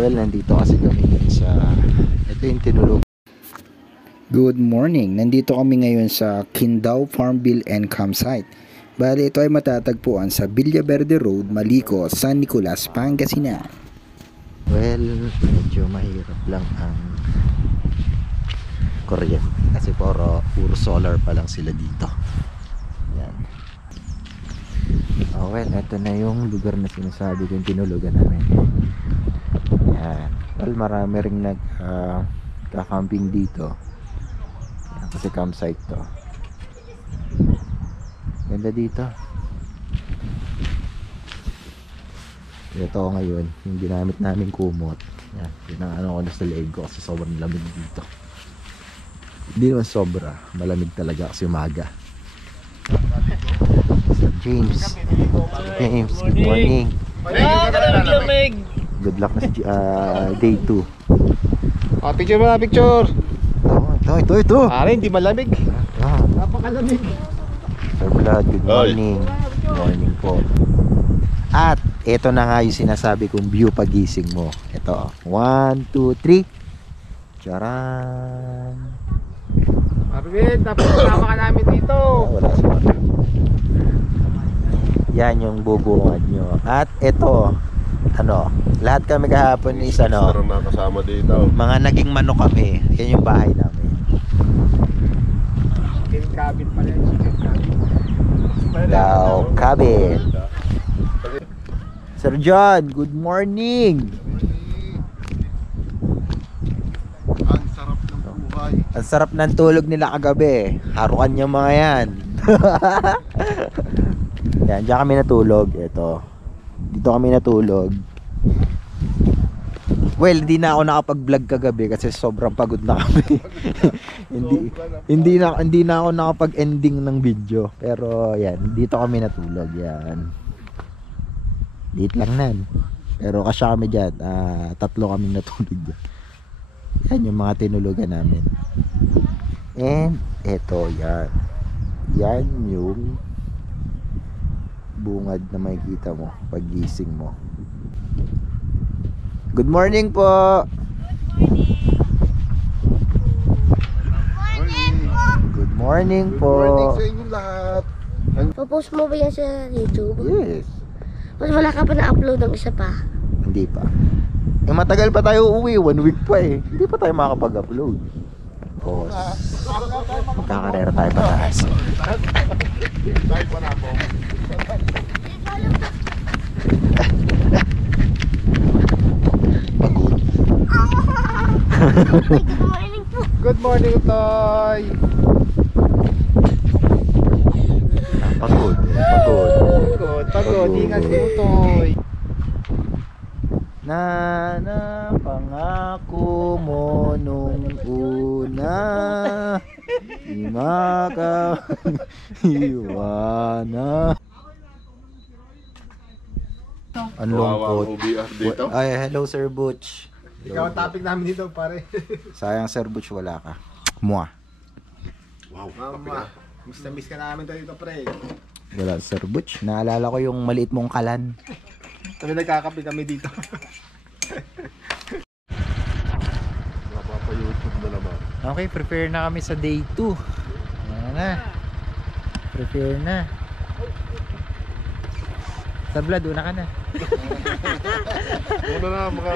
Well, nandito kasi kami ngayon sa, ito yung tinulog. Good morning, nandito kami ngayon sa Quindao Farmville and Campsite. Bali, ito ay matatagpuan sa Villaverde Road, Malico, San Nicolas, Pangasinan. Well, medyo mahirap lang ang kuryente kasi puro solar pa lang sila dito. Yan. Oh well, ito na yung lugar na sinasabi kong tinulugan namin. Yan. Well, marami ring nag-camping dito. Yan, kasi campsite to. Ganda dito. Ito ngayon, yung ginamit namin kumot. Yan, pinangano ko na sa leg ko kasi sobrang lamig dito. Hindi naman sobra, malamig talaga kasi umaga. Sir James, good morning. Good luck na day 2. Picture mo na, picture. Ito. Hindi malamig. Napakalamig. Sir Vlad, good morning. Good morning po. At ito na nga yung sinasabi kong view pagising mo. Ito, 1, 2, 3. Charan. Marvin, dapat kasama ka namin dito. Wala si Marvin. Yan yung bubungad nyo. At ito, lahat kami kahapon is nakasama dito. mga naging manok kami. Yan yung bahay namin. Chicken cabin pala yun, chicken cabin. Daw cabin. Sir John, good morning. Ang sarap ng buhay. Ang sarap ng tulog nila kagabi. Harukan niyo mga yan. Yan, diyan kami natulog. Ito. Dito kami natulog. Well, hindi na ako nakapag-vlog kagabi kasi sobrang pagod na kami. hindi na ako nakapag-ending ng video. Pero yan, dito kami natulog. Yan. Dito lang nan. Pero kasya kami dyan. 3 kaming natulog dyan. Yan yung mga tinulugan namin. And eto yan. Yan yung bungad na makikita mo paggising mo. Good morning po. Good morning po. Good morning sa inyo lahat. Popost mo ba yan sa YouTube? Yes. Mas wala ka pa na-upload ng isa pa? Hindi pa. Matagal pa tayo uwi, 1 week pa eh. Hindi pa tayo makakapag-upload. Tapos magkakarera tayo pataas. Tayo pa na po. Pagod. Good morning po. Good morning, Toy. Pagod. Pagod. Ingat mo, Toy. Na pangako mo nung una, di makaiwana. Ang lungkot. Dito. Ay, hello Sir Butch. Ikaw ang topic namin dito, pare. Sayang Sir Butch, wala ka. Mua. Wow, Mama, miss ka namin dito, pre. Wala Sir Butch. Naalala ko yung maliit mong kalan. Kami nagkakape kami dito. Napapa-YouTube na naman. Okay, prepare na kami sa day 2. Ayan na. Prepare na. Sa Vlad, una ka na. Una na, mga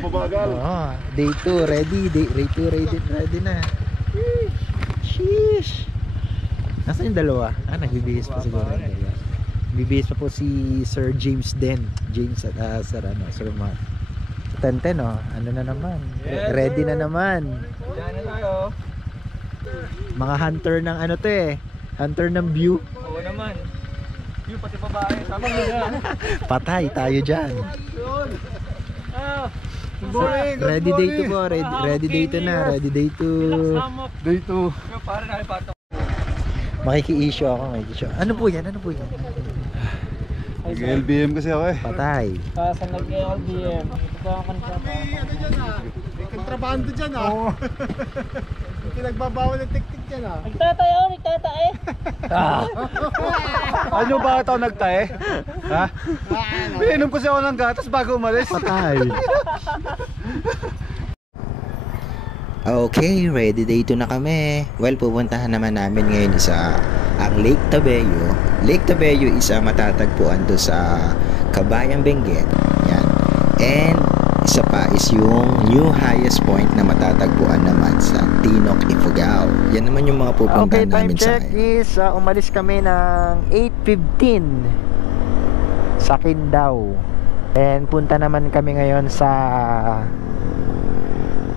mababagal. Oo, day 2, ready. Day 2, ready na. Sheesh. Nasaan yung dalawa? Nagbibihis pa siguro yung dalawa. Nagbibihis pa po si Sir James Den. James at Sir Matt. 10-10 oh. Ano na naman? Ready na naman. Diyan na tayo. Mga hunter ng hunter ng view. Oo naman. Yung pati babae. Tama mo dyan. Patay tayo dyan. Good morning. Ready day 2 po. Ready day 2 na. Ready day 2. Day 2. Para na ipato. Makiki-issue ako. Ano po yan? Nag-LBM kasi ako eh. Patay. Sa nag-LBM. May kontrabando dyan ah. Pinagbabawal ng tik-tik yan ah. Nagtatae. Ano ba ito nagtae? Ha? Pinainom kasi ako ng gatas bago umalis. Patay. Okay, ready day 2 na kami. Well, pupuntahan naman namin ngayon sa ang Lake Tabello. Lake Tabello is matatagpuan do sa Kabayang Benguet. Yan. And isa pa is yung new highest point na matatagpuan naman sa Tinok, Ifugao. Yan naman yung mga pupuntahan namin sa ngayon. Is umalis kami ng 8:15 sa Kindao. And punta naman kami ngayon sa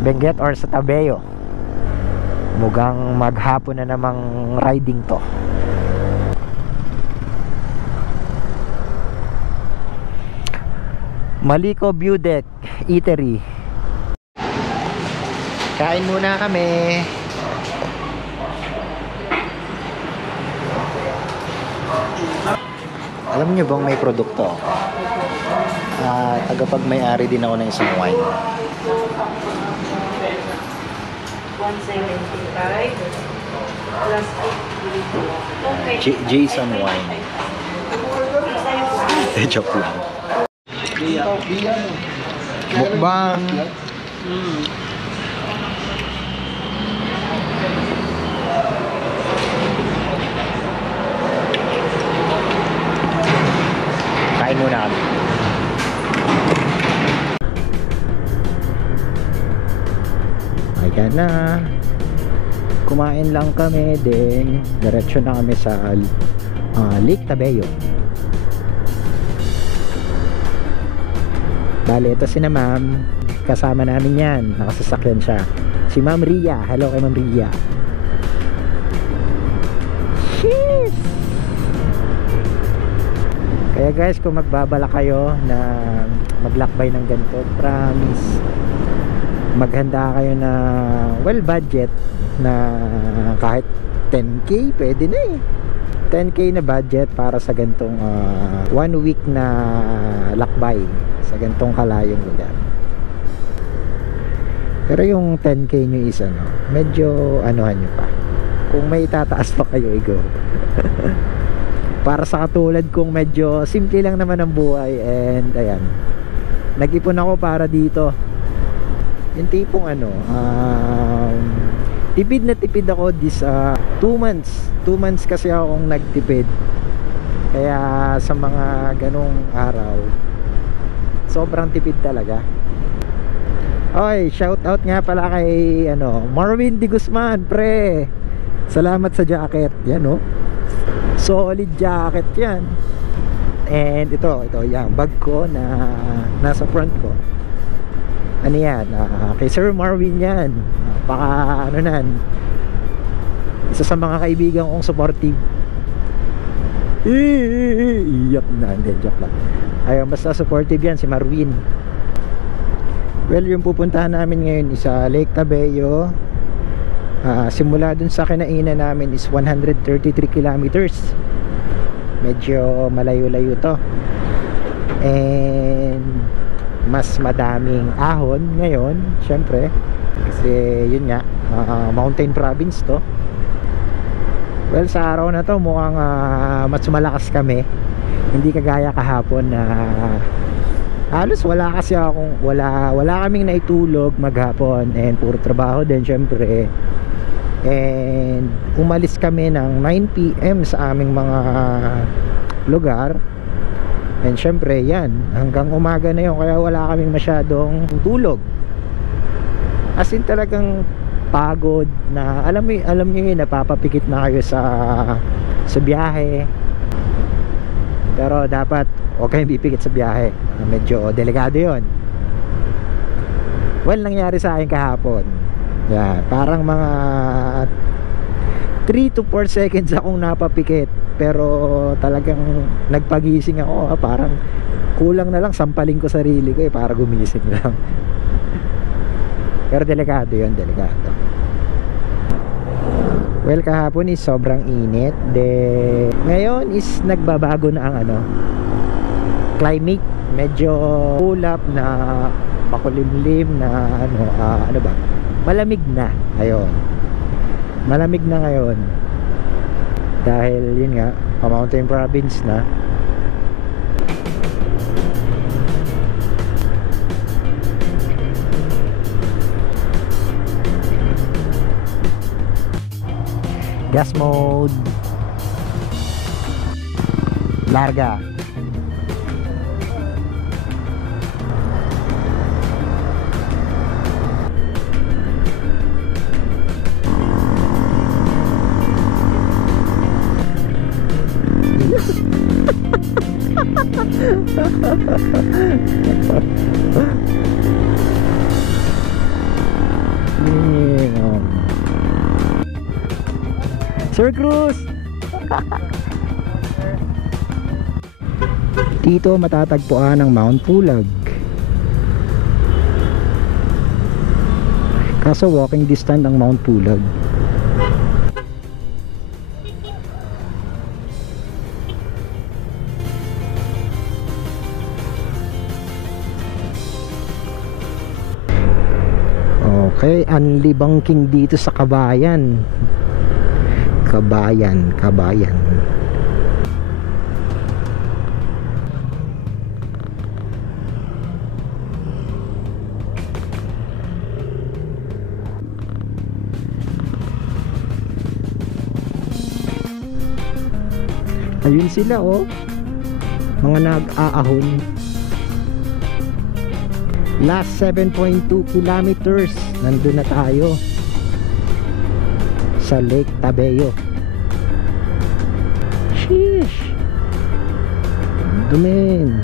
Benguet or sa Tabello. Mukhang maghapon na namang riding to. Maliko View Deck Eatery. Kain muna kami. Alam niyo bang may produkto? Tagapag-may-ari din ako ng isang wine. 175 plus 8. Okay. Jason Wine. Joke lang. Mukbang. Kain muna kami. Ayan na. Kumain lang kami, then diretso na kami sa Lake Tabello. Bale, ito si na ma'am. Kasama namin yan. Nakasasakyan siya. Si Ma'am Ria. Hello kay Ma'am Ria. Cheers! Kaya guys, kung magbabala kayo na maglakbay ng ganito, promise, maghanda kayo na well budget na kahit 10k pwede na eh. 10k na budget para sa gantong 1 week na lakbay sa gantong kalayong lugar. Pero yung 10k nyo is medyo anuhan nyo pa. Kung may itataas pa kayo, go. Para sa katulad kong medyo simple lang naman ang buhay, and ayan, nag-ipon ako para dito. Yung tipong tipid na tipid ako this 2 months. 2 months kasi akong nagtipid. Kaya sa mga ganong araw, sobrang tipid talaga. Okay, shout out nga pala kay Marvin Di Guzman, pre. Salamat sa jacket. Yan solid jacket yan. And ito yung bag ko na nasa front ko. Ano yan? Kay Sir Marvin yan. Baka isa sa mga kaibigan kong supportive. Iyak na. Hindi, joke lang. Ayun, basta supportive yan si Marvin. Well, yung pupuntahan namin ngayon is Lake Tabello. Simula dun sa kinainan namin is 133 kilometers. Medyo malayo-layo to. And mas madaming ahon ngayon, syempre, kasi yun nga, mountain province to. Well, sa araw na to mukhang mas malakas kami, hindi kagaya kahapon na halos wala kaming naitulog maghapon, and puro trabaho din syempre. And umalis kami ng 9 PM sa aming mga lugar. And syempre yan, hanggang umaga na yun, kaya wala kaming masyadong tulog. As in talagang pagod na, alam niyo yun, napapapikit na kayo sa biyahe. Pero dapat huwag kayong bipikit sa biyahe, medyo delikado yun. Well, nangyari sa akin kahapon. Yeah, parang mga 3 to 4 seconds akong napapikit, pero talagang nagpagising ako. Parang kulang na lang sampalin ko sarili ko para gumising lang. Pero delikado yun, delikado. Well, kahapon is sobrang init. Ngayon is nagbabago na ang climate. Medyo ulap na, makulimlim na malamig na. Ayun. Malamig na ngayon. Dahil yun nga, mountain province na. Gas mode. Larga. Sir Cruz. Dito matatagpuan ang Mount Pulag. Kaso walking distance ang Mount Pulag. Okay, Anli Bangking dito sa Kabayan. Kabayan. Ayun sila oh. Mga nag-aahon. Last 7.2 kilometers. Nandun na tayo sa Lake Tabeo. Sheesh. Dumin.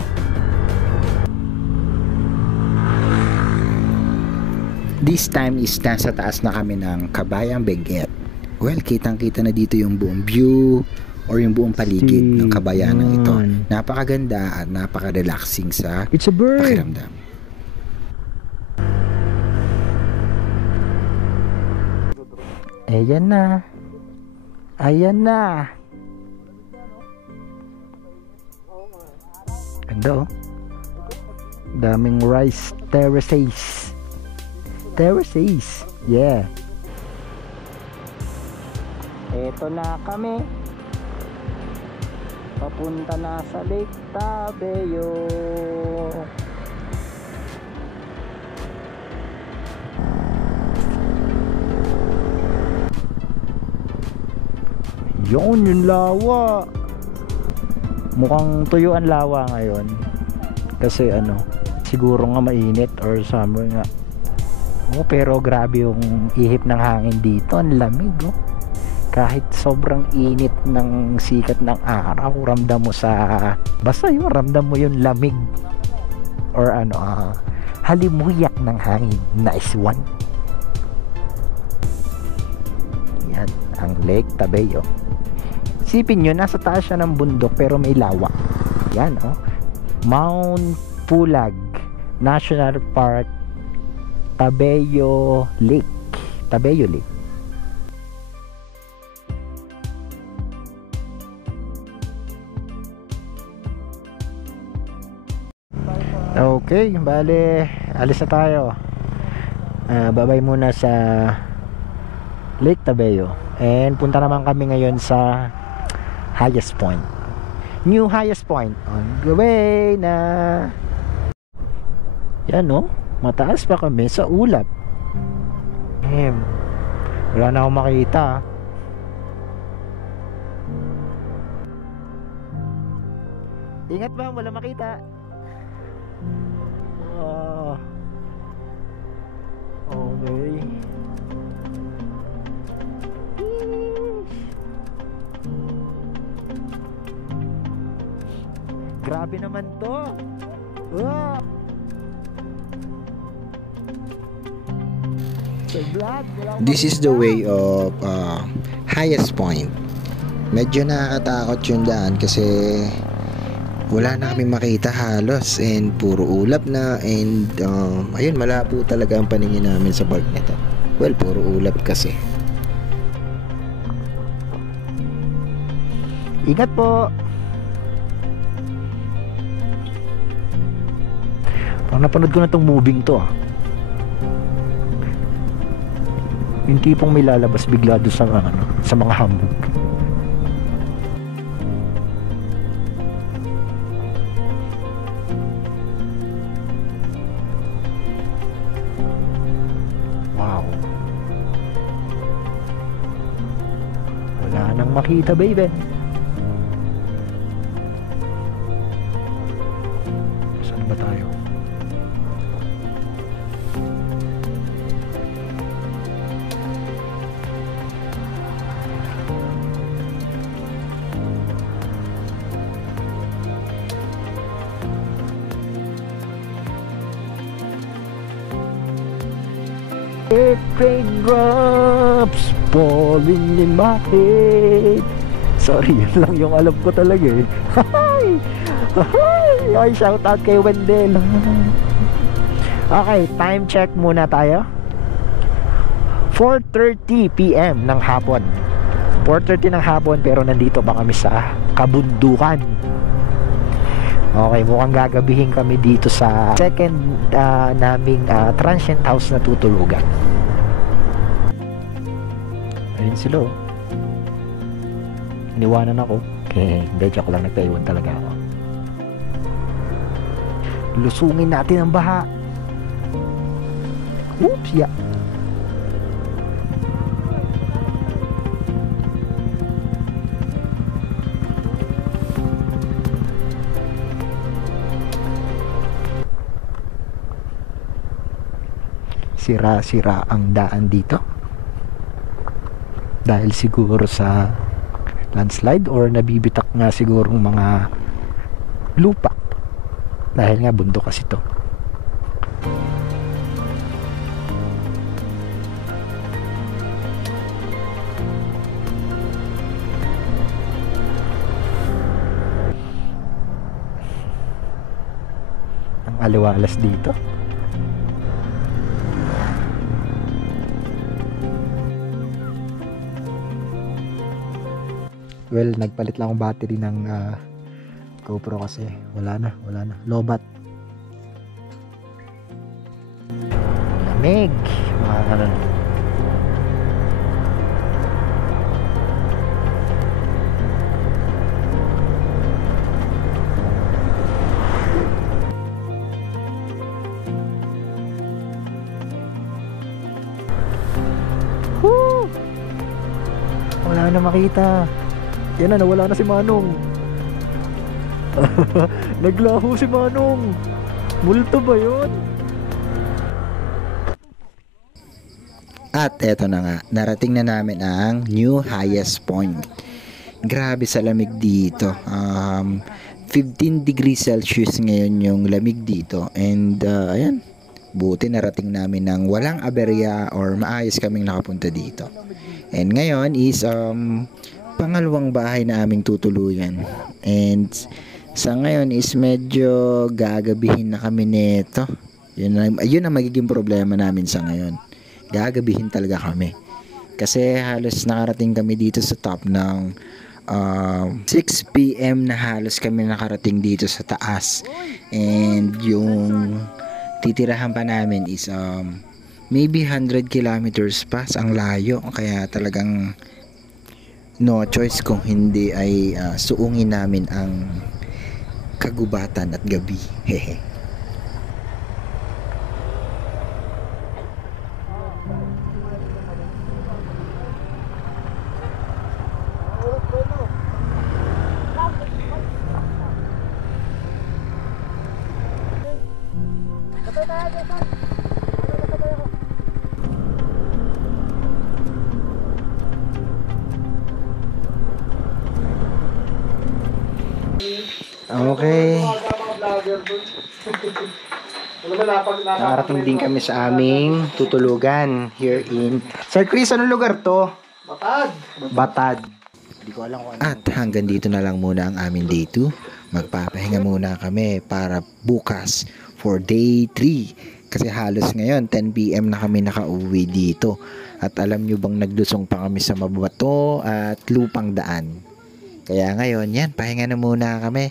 This time is nasa taas na kami ng Kabayang Benguet. Well, kitang-kita na dito yung buong view or yung buong paligid ng kabayanan ito. Napakaganda at napaka-relaxing sa pakiramdam. Ayan na. Ayan na. Ganda oh. Daming rice terraces. Terraces. Yeah. Eto na kami. Papunta na sa Lake Tabeo. Yun, yung lawa. Mukhang tuyo ang lawa ngayon. Kasi ano, siguro nga mainit or summer nga. Oh, pero grabe yung ihip ng hangin dito. Ang lamig oh. Kahit sobrang init ng sikat ng araw, ramdam mo sa... Basta yun, ramdam mo yung lamig. Or ano, halimuyak ng hangin. Nice one. Yan, ang Lake Tabeo. Isipin nyo, nasa taas siya ng bundok pero may lawa. Yan oh. Mount Pulag National Park, Tabeo Lake. Tabeo Lake. Okay, bale alis na tayo. Babay muna sa Lake Tabeo. And punta naman kami ngayon sa highest point. New highest point on the way na. Yan no, mataas pa kami sa ulap. Wala na akong makita. Ingat ba, wala makita. Okay. Grabe naman to. This is the way of highest point. Medyo nakakatakot yung daan kasi wala na kami makita halos and puro ulap na and ayun, malabo talaga ang paningin namin sa park nito. Well, puro ulap kasi. Ingat po. Parang napanood ko na tong moving to. Yung tipong may lalabas bigla doon sa, sa mga hamog. Wow. Wala nang makita, baby. Saan ba tayo? Raindrops falling in my head. Sorry, yun lang yung alam ko talaga eh. Ay, shout out kay Wendell. Okay, time check muna tayo. 4:30 PM ng hapon. 4:30 ng hapon, pero nandito pa kami sa kabundukan. Okay, mukhang gagabihin kami dito sa second naming transient house na tutulugan. Ayun sila oh. Iniwanan ako. Hindi, joke lang, nagtaiwan talaga ako. Lusungin natin ang baha. Oops, yeah. Sira-sira ang daan dito dahil siguro sa landslide or nabibitak nga siguro mga lupa dahil nga bundok kasi to. Ang aliwalas dito. Well, nagpalit lang akong battery ng GoPro kasi wala na. Lobat. Lamig. Woo! Wala na makita. Yan na, nawala na si Manong. Naglaho si Manong. Multo ba yun? At eto na nga, narating na namin ang new highest point. Grabe sa lamig dito. 15 degrees Celsius ngayon yung lamig dito. And ayan, buti narating namin ng walang aberya or maayos kaming nakapunta dito. And ngayon is pangalawang bahay na aming tutuluyan. And sa ngayon is medyo gagabihin na kami nito. Yun ang magiging problema namin sa ngayon. Gagabihin talaga kami. Kasi halos nakarating kami dito sa top ng 6 PM na halos kami nakarating dito sa taas. And yung titirahan pa namin is maybe 100 kilometers pa ang layo. Kaya talagang no choice kung hindi ay suungin namin ang kagubatan at gabi. Hehe. Okay. Nakarating din kami sa aming tutulugan here in Sir Chris, anong lugar to? Batad. Hindi ko alam kung ano. At hanggang dito na lang muna ang amin day 2. Magpapahinga muna kami para bukas for day 3. Kasi halos ngayon 10 PM na kami nakauwi dito. At alam nyo bang naglusong pa kami sa mabato at lupang daan. Kaya ngayon, yan, pahinga na muna kami.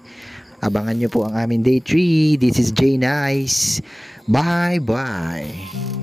Abangan nyo po ang aming day 3. This is Jay Nice. Bye-bye.